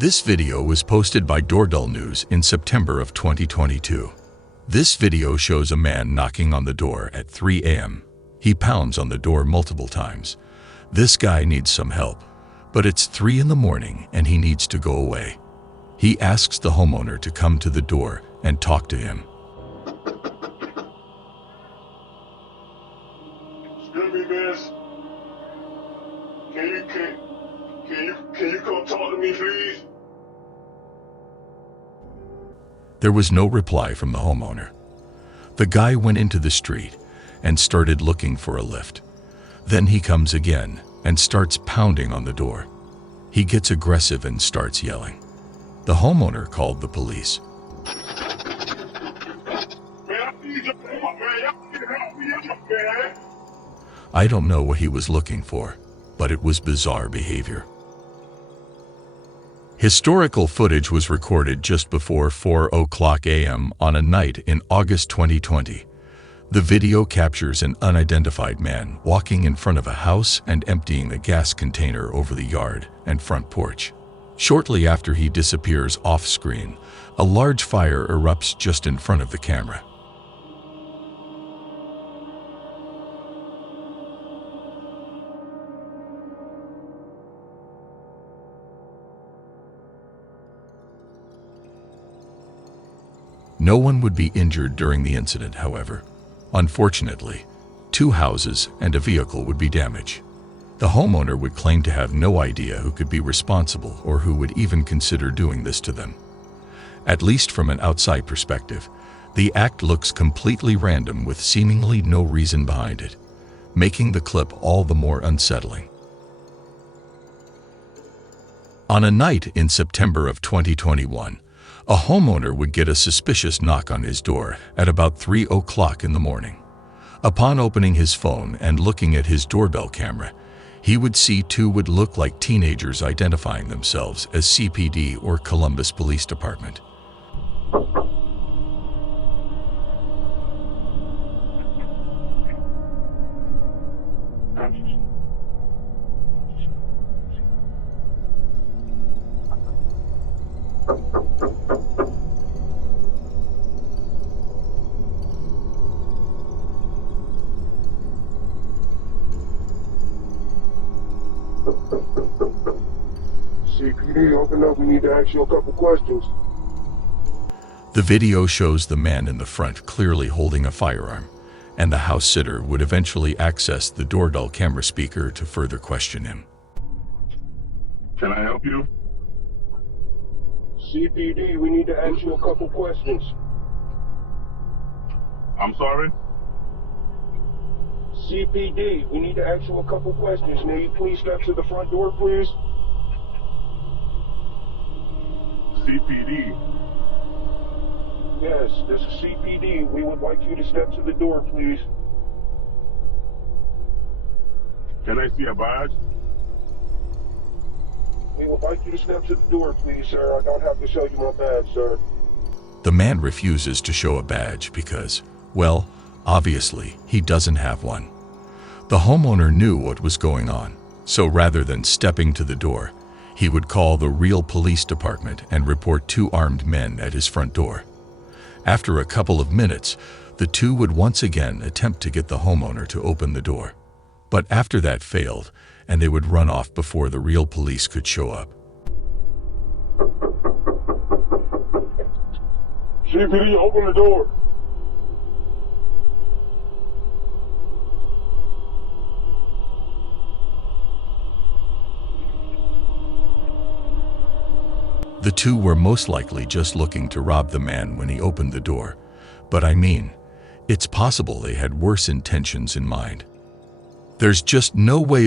This video was posted by Doorbell News in September of 2022. This video shows a man knocking on the door at 3 a.m. He pounds on the door multiple times. This guy needs some help, but it's 3 in the morning and he needs to go away. He asks the homeowner to come to the door and talk to him. Excuse me, miss. Can you come talk to me, please? There was no reply from the homeowner. The guy went into the street and started looking for a lift. Then he comes again and starts pounding on the door. He gets aggressive and starts yelling. The homeowner called the police. Man, I need your help, man. Y'all can help me out, man. I don't know what he was looking for, but it was bizarre behavior. Historical footage was recorded just before 4:00 a.m. on a night in August 2020. The video captures an unidentified man walking in front of a house and emptying a gas container over the yard and front porch. Shortly after he disappears off-screen, a large fire erupts just in front of the camera. No one would be injured during the incident, however. Unfortunately, 2 houses and a vehicle would be damaged. The homeowner would claim to have no idea who could be responsible or who would even consider doing this to them. At least from an outside perspective, the act looks completely random with seemingly no reason behind it, making the clip all the more unsettling. On a night in September of 2021, a homeowner would get a suspicious knock on his door at about 3:00 in the morning. Upon opening his phone and looking at his doorbell camera, he would see 2 would look like teenagers identifying themselves as CPD or Columbus Police Department. CPD, open up. We need to ask you a couple questions. The video shows the man in the front clearly holding a firearm, and the house sitter would eventually access the doorbell camera speaker to further question him. Can I help you? CPD, we need to ask you a couple questions. I'm sorry? CPD, we need to ask you a couple questions. May you please step to the front door, please? CPD. Yes, this is CPD. We would like you to step to the door, please. Can I see a badge? We would like you to step to the door, please, sir. I don't have to show you my badge, sir. The man refuses to show a badge because, well, obviously, he doesn't have one. The homeowner knew what was going on, so rather than stepping to the door, he would call the real police department and report 2 armed men at his front door. After a couple of minutes, the 2 would once again attempt to get the homeowner to open the door. But after that failed, and they would run off before the real police could show up. CPD, open the door. The 2 were most likely just looking to rob the man when he opened the door. But I mean, it's possible they had worse intentions in mind. There's just no way